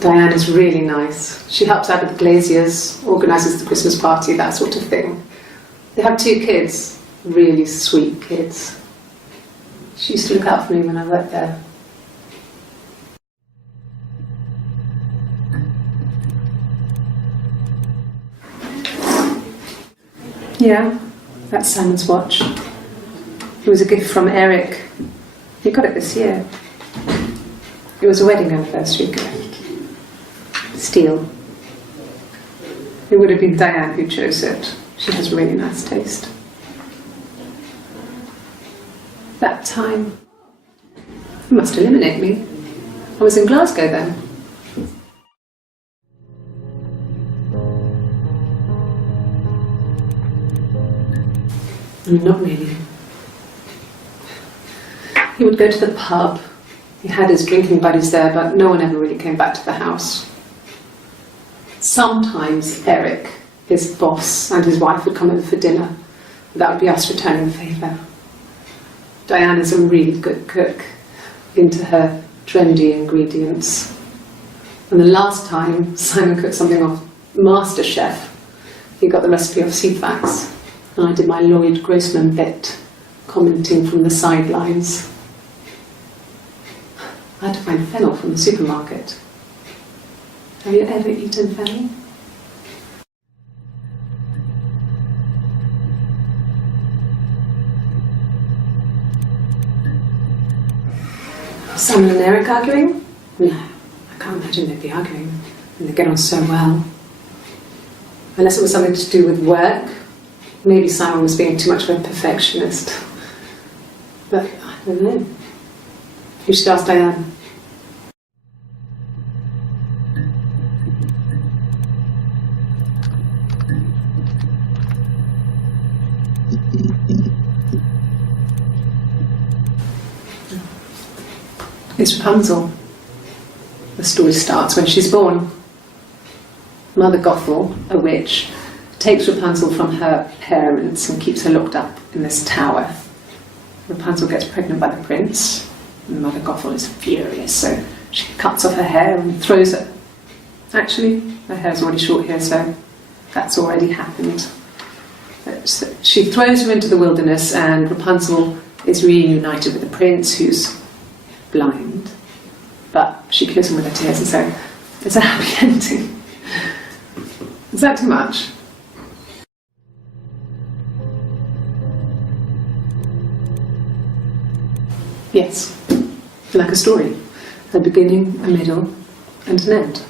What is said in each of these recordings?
Diane is really nice. She helps out with the glaziers, organises the Christmas party, that sort of thing. They have 2 kids, really sweet kids. She used to look out for me when I worked there. Yeah, that's Simon's watch. It was a gift from Eric. He got it this year. It was a wedding anniversary gift. Steel. It would have been Diane who chose it. She has really nice taste. That time, it must eliminate me. I was in Glasgow then. Not really. He would go to the pub. He had his drinking buddies there, but no one ever really came back to the house. Sometimes Eric, his boss, and his wife would come over for dinner. That would be us returning the favour. Diane is a really good cook, into her trendy ingredients. And the last time Simon cooked something off MasterChef, he got the recipe off Seedfax, and I did my Lloyd Grossman bit, commenting from the sidelines. I had to find fennel from the supermarket. Have you ever eaten fennel? Simon and Eric arguing? No, I can't imagine they'd be arguing. And they get on so well. Unless it was something to do with work. Maybe Simon was being too much of a perfectionist. But I don't know. You should ask Diane. It's Rapunzel. The story starts when she's born. Mother Gothel, a witch, takes Rapunzel from her parents and keeps her locked up in this tower. Rapunzel gets pregnant by the prince, and Mother Gothel is furious, so she cuts off her hair and throws it. Actually, her hair's already short here, so that's already happened. So she throws her into the wilderness, and Rapunzel is reunited with the prince, who's blind, but she kills him with her tears, and so it's a happy ending. Is that too much? Yes, like a story. A beginning, a middle, and an end.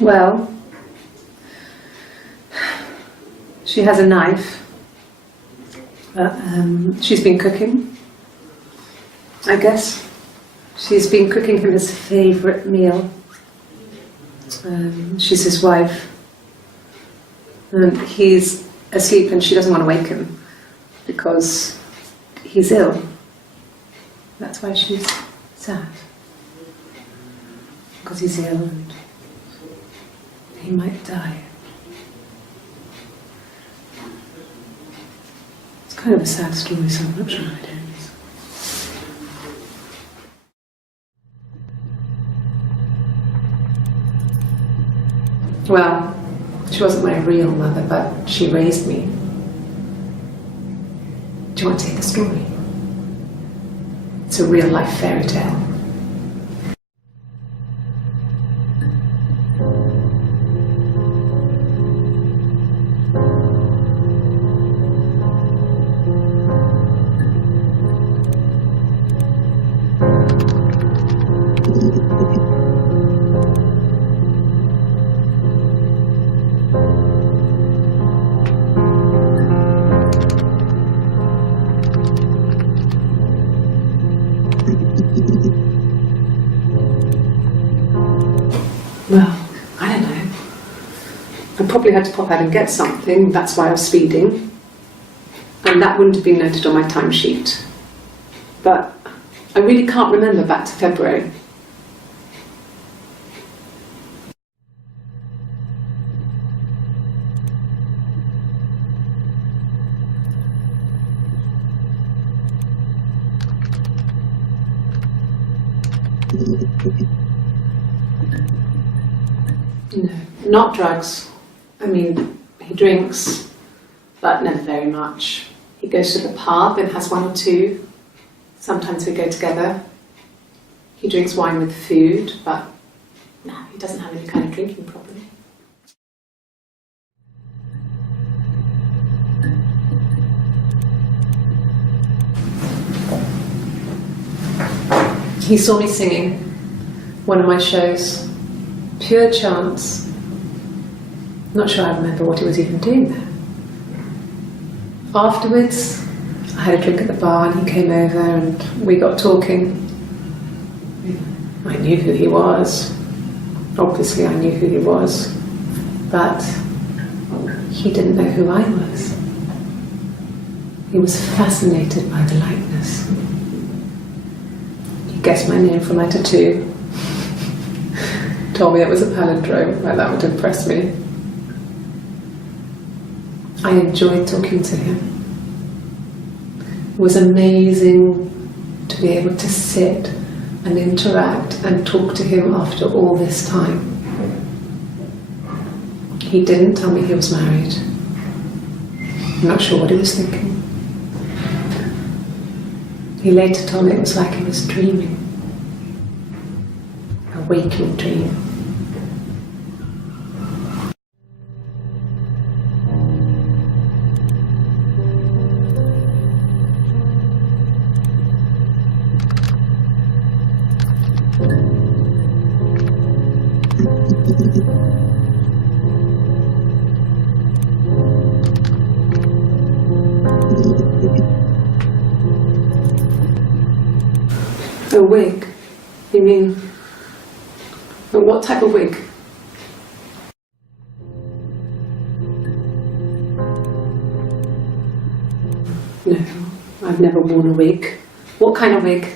Well, she has a knife. She's been cooking, I guess. She's been cooking him his favourite meal. She's his wife. And he's asleep and she doesn't want to wake him because he's ill. That's why she's sad. Because he's ill and he might die. It's kind of a sad story, so I'm not sure it ends. Well, she wasn't my real mother, but she raised me. Do you want to take a story? It's a real-life fairy tale. Well, I don't know. I probably had to pop out and get something, that's why I was speeding. And that wouldn't have been noted on my timesheet. but I really can't remember back to February. No, not drugs. I mean, he drinks, but never very much. He goes to the pub and has one or two. Sometimes we go together. He drinks wine with food, but no, he doesn't have any kind of drinking problem. He saw me singing one of my shows, pure chance. Not sure I remember what he was even doing there. Afterwards, I had a drink at the bar and he came over and we got talking. I knew who he was. Obviously I knew who he was, but he didn't know who I was. He was fascinated by the likeness. He guessed my name from letter 2. Told me it was a palindrome, like that would impress me. I enjoyed talking to him. It was amazing to be able to sit and interact and talk to him after all this time. He didn't tell me he was married. I'm not sure what he was thinking. He later told me it was like he was dreaming. A waking dream. A wig? You mean, what type of wig? No, I've never worn a wig. What kind of wig?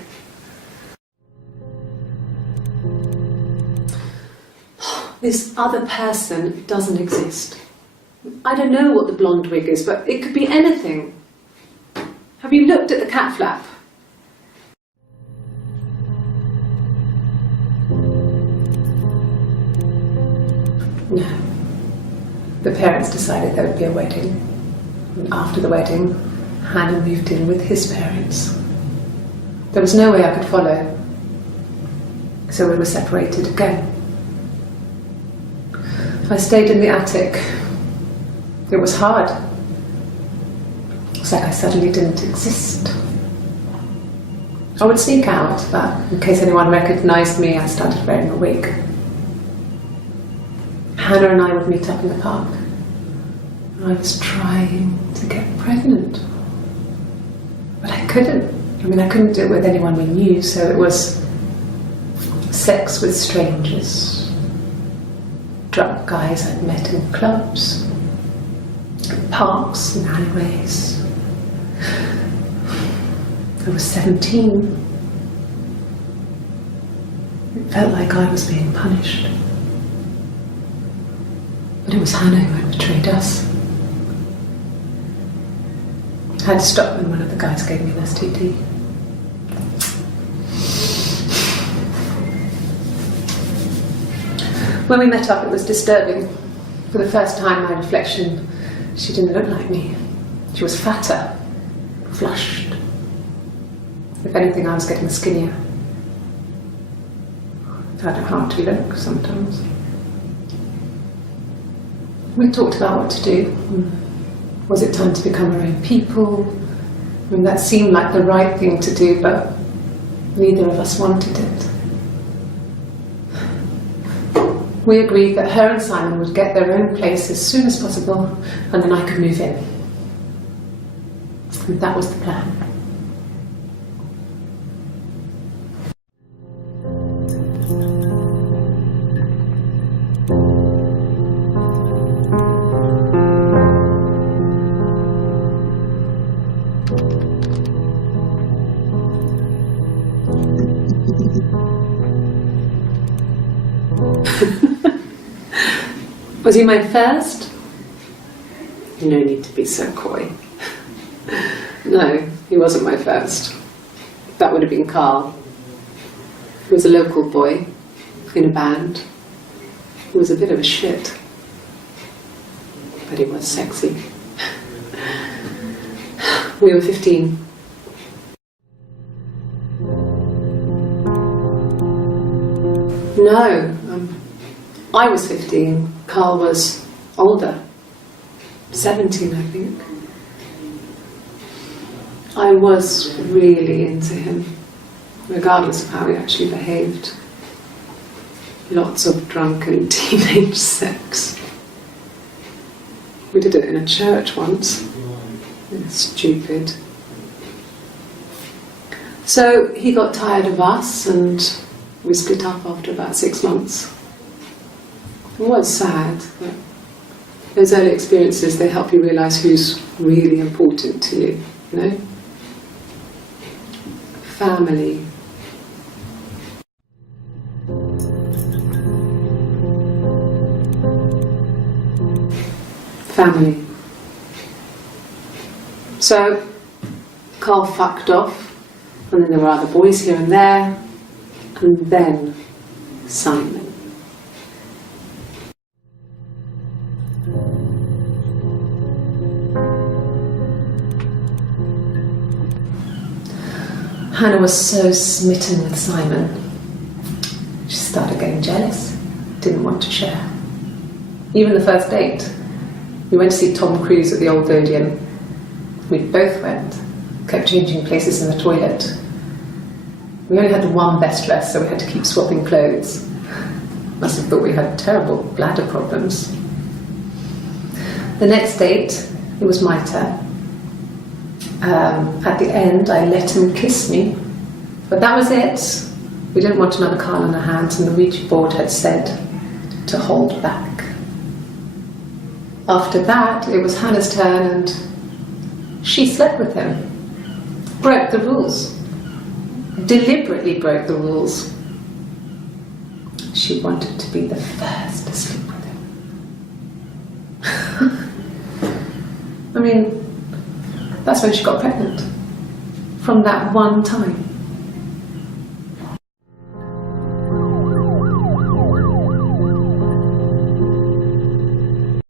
This other person doesn't exist. I don't know what the blonde wig is, but it could be anything. Have you looked at the cat flap? No. The parents decided there would be a wedding. And after the wedding, Hannah moved in with his parents. There was no way I could follow. So we were separated again. I stayed in the attic. It was hard. It was like I suddenly didn't exist. I would sneak out, but in case anyone recognized me, I started wearing a wig. Hannah and I would meet up in the park. I was trying to get pregnant. But I couldn't. I mean, I couldn't do it with anyone we knew, so it was sex with strangers. Drunk guys I'd met in clubs, in parks and alleyways. I was 17. It felt like I was being punished. But it was Hannah who had betrayed us. I had to stop when one of the guys gave me an STD. When we met up, it was disturbing. For the first time, my reflection, she didn't look like me. She was fatter, flushed. If anything, I was getting skinnier. I had hard to look sometimes. We talked about what to do. Was it time to become our own people? I mean, that seemed like the right thing to do, but neither of us wanted it. We agreed that her and Simon would get their own place as soon as possible, and then I could move in. And that was the plan. Was he my first? No need to be so coy. No, he wasn't my first. That would have been Carl. He was a local boy in a band. He was a bit of a shit, but he was sexy. We were 15. No, I was 15. Carl was older, 17, I think. I was really into him, regardless of how he actually behaved. Lots of drunken teenage sex. We did it in a church once. Stupid. So he got tired of us and we split up after about 6 months. It was sad, but those early experiences, they help you realise who's really important to you, you know? Family. Family. So, Carl fucked off, and then there were other boys here and there, and then Simon. Hannah was so smitten with Simon. She started getting jealous, didn't want to share. Even the first date, we went to see Tom Cruise at the Old Odeon. We both went, kept changing places in the toilet. We only had the one best dress, so we had to keep swapping clothes. Must have thought we had terrible bladder problems. The next date, it was my turn. At the end, I let him kiss me, but that was it. We didn't want another Carl on our hands, and the Ouija board had said to hold back. After that, it was Hannah's turn, and she slept with him. Broke the rules. Deliberately broke the rules. She wanted to be the first to sleep with him. I mean, that's when she got pregnant. From that one time.